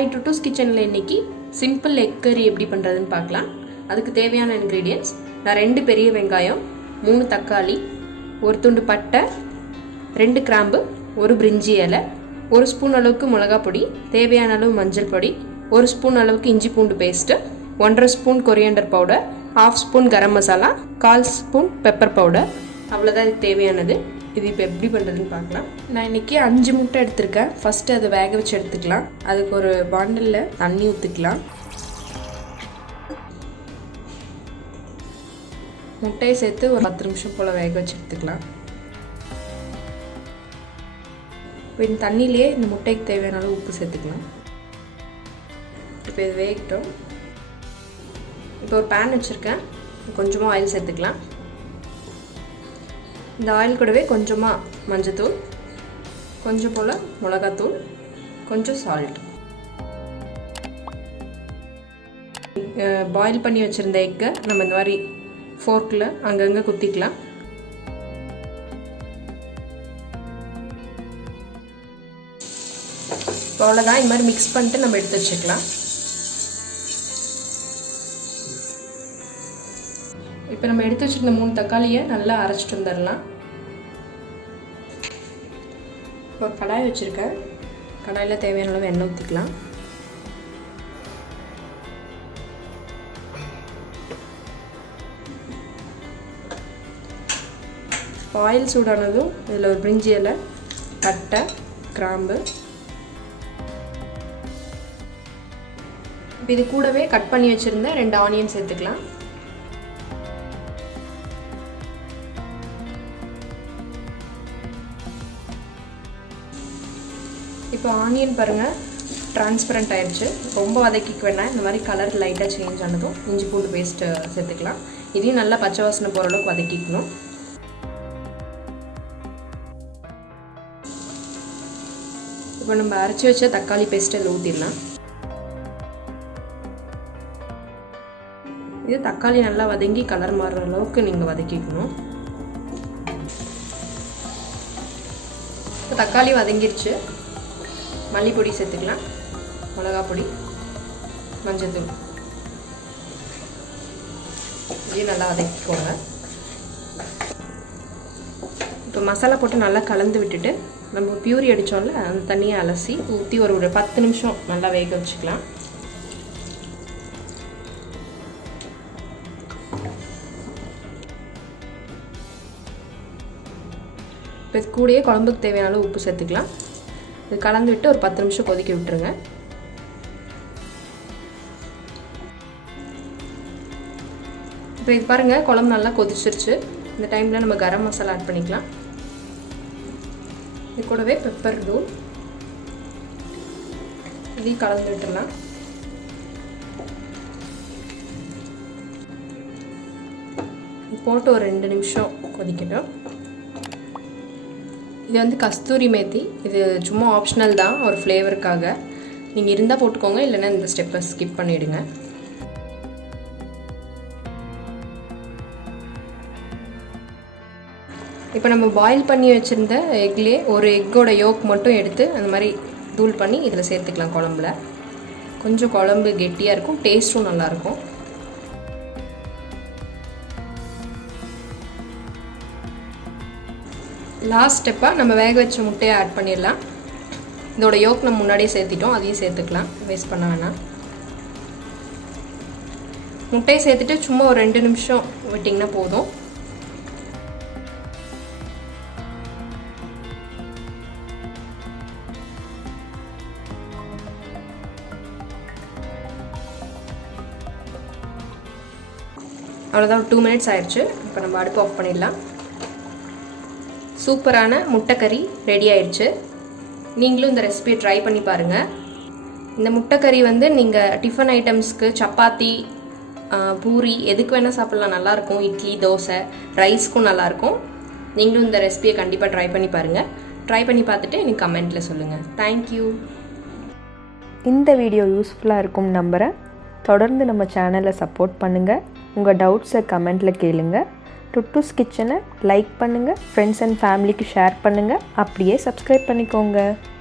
Hi டுட்டூஸ் கிச்சனில் இன்றைக்கி simple egg கறி எப்படி பண்ணுறதுன்னு பார்க்கலாம். அதுக்கு தேவையான இன்க்ரீடியன்ட்ஸ், நான் 2 பெரிய வெங்காயம், 3 தக்காளி, 1 துண்டு பட்டை, 2 கிராம்பு, 1 பிரிஞ்சி இலை, 1 ஸ்பூன் அளவுக்கு மிளகாய் பொடி, தேவையான அளவு மஞ்சள் பொடி, 1 ஸ்பூன் அளவுக்கு இஞ்சி பூண்டு paste, 1.5 spoon coriander powder, 1/2 spoon garam masala, 1/4 spoon pepper powder. அவ்வளோதான் இதுக்கு தேவையானது. இது இப்போ எப்படி பண்ணுறதுன்னு பார்க்கலாம். நான் இன்றைக்கி 5 முட்டை எடுத்திருக்கேன். ஃபஸ்ட்டு அதை வேக வச்சு எடுத்துக்கலாம். அதுக்கு ஒரு பாண்டிலில் தண்ணி ஊற்றிக்கலாம். முட்டையை சேர்த்து ஒரு 10 நிமிஷம் போல் வேக வச்சு எடுத்துக்கலாம். இப்போ இந்த தண்ணியிலே இந்த முட்டைக்கு தேவையான அளவு உப்பு சேர்த்துக்கலாம். இப்போ இது வேகட்டும். இப்போ ஒரு பேன் வச்சுருக்கேன். கொஞ்சமாக ஆயில் சேர்த்துக்கலாம். இந்த ஆயில் கூடவே கொஞ்சமாக மஞ்சத்தூள், கொஞ்சம் போல் மிளகாத்தூள், கொஞ்சம் சால்ட், பாயில் பண்ணி வச்சுருந்த எக்கை நம்ம இந்த மாதிரி ஃபோர்க்கில் அங்கங்கே குத்திக்கலாம். இப்போ அவ்வளோதான். இந்த மாதிரி மிக்ஸ் பண்ணிட்டு நம்ம எடுத்து வச்சுக்கலாம். இப்போ நம்ம எடுத்து வச்சுருந்த 3 தக்காளியை நல்லா அரைச்சிட்டு வந்துடலாம். ஒரு கடாய் வச்சுருக்கேன். கடாயில் தேவையான அளவு எண்ணெய் ஊற்றிக்கலாம். ஆயில் சூடானதும் இதில் ஒரு பிரிஞ்சி இலை, பட்டை, கிராம்பு, இப்போ இது கூடவே கட் பண்ணி வச்சுருந்த 2 ஆனியன் சேர்த்துக்கலாம். இப்போ ஆனியன் பாருங்கள் டிரான்ஸ்பரண்ட் ஆயிடுச்சு. ரொம்ப வதக்கிக்க வேணாம். இந்த மாதிரி கலர் லைட்டாக சேஞ்ச் ஆனதும் இஞ்சி பூண்டு பேஸ்ட்டு சேர்த்துக்கலாம். இதையும் நல்லா பச்சை வாசனை போகிற அளவுக்கு வதக்கிக்கணும். இப்போ நம்ம அரைச்சி வச்ச தக்காளி பேஸ்ட்டு அதில் ஊற்றிடலாம். இது தக்காளி நல்லா வதங்கி கலர் மாறுற அளவுக்கு நீங்கள் வதக்கிக்கணும். இப்போ தக்காளி வதங்கிருச்சு. மல்லிப்பொடி சேர்த்துக்கலாம், மிளகாய் பொடி, மஞ்சள்தூள், இதையும் நல்லா வதக்கிக்கோங்க. இப்போ மசாலா போட்டு நல்லா கலந்து விட்டுட்டு நம்ம பியூரி அடித்தோம்ல அந்த தண்ணியை அலசி ஊற்றி ஒரு 10 நிமிஷம் நல்லா வேக வச்சுக்கலாம். இப்போ இது கூடயே குழம்புக்கு தேவையான அளவு உப்பு சேர்த்துக்கலாம். இது கலந்து விட்டு ஒரு 10 நிமிஷம் கொதிக்க விட்டுருங்க. இப்போ இது பாருங்கள், குழம்பு நல்லா கொதிச்சிருச்சு. இந்த டைமில் நம்ம கரம் மசாலா ஆட் பண்ணிக்கலாம். இது கூடவே பெப்பர் தூள், இதையும் கலந்து விட்டுடலாம். போட்டு ஒரு 2 நிமிஷம் கொதிக்கட்டும். இது வந்து கஸ்தூரி மேத்தி. இது சும்மா ஆப்ஷனல் தான், ஒரு ஃப்ளேவருக்காக. நீங்கள் இருந்தால் போட்டுக்கோங்க, இல்லைன்னா இந்த ஸ்டெப்பை ஸ்கிப் பண்ணிவிடுங்க. இப்போ நம்ம பாயில் பண்ணி வச்சுருந்த எக்லேயே ஒரு எக்கோட யோக் மட்டும் எடுத்து அந்த மாதிரி தூள் பண்ணி இதில் சேர்த்துக்கலாம். குழம்புல கொஞ்சம் குழம்பு கெட்டியாக இருக்கும், டேஸ்ட்டும் நல்லாயிருக்கும். லாஸ்ட் ஸ்டெப்பாக நம்ம வேக வச்ச முட்டையை ஆட் பண்ணிடலாம். இதோட யோக் நம்ம முன்னாடியே சேர்த்திட்டோம், அதையும் சேர்த்துக்கலாம், வேஸ்ட் பண்ண வேணாம். முட்டையை சேர்த்துட்டு சும்மா ஒரு 2 நிமிஷம் விட்டிங்கன்னா போதும். அவ்வளோதான், 2 மினிட்ஸ் ஆயிடுச்சு. இப்போ நம்ம அடுப்பு ஆஃப் பண்ணிடலாம். சூப்பரான முட்டைக்கறி ரெடி ஆயிடுச்சு. நீங்களும் இந்த ரெசிபியை ட்ரை பண்ணி பாருங்கள். இந்த முட்டைக்கறி வந்து நீங்கள் டிஃபன் ஐட்டம்ஸ்க்கு, சப்பாத்தி, பூரி எதுக்கு வேணால் சாப்பிட்லாம். நல்லாயிருக்கும். இட்லி, தோசை, ரைஸ்க்கும் நல்லாயிருக்கும். நீங்களும் இந்த ரெசிபியை கண்டிப்பாக ட்ரை பண்ணி பாருங்கள். ட்ரை பண்ணி பார்த்துட்டு எனக்கு கமெண்ட்டில் சொல்லுங்கள். தேங்க்யூ. இந்த வீடியோ யூஸ்ஃபுல்லாக இருக்கும் நம்புகிறேன். தொடர்ந்து நம்ம சேனலை சப்போர்ட் பண்ணுங்கள். உங்கள் டவுட்ஸை கமெண்ட்டில் கேளுங்க. டுட்டூஸ் கிச்சனை லைக் பண்ணுங்கள், ஃப்ரெண்ட்ஸ் அண்ட் ஃபேமிலிக்கு ஷேர் பண்ணுங்கள், அப்படியே சப்ஸ்கிரைப் பண்ணிக்கோங்க.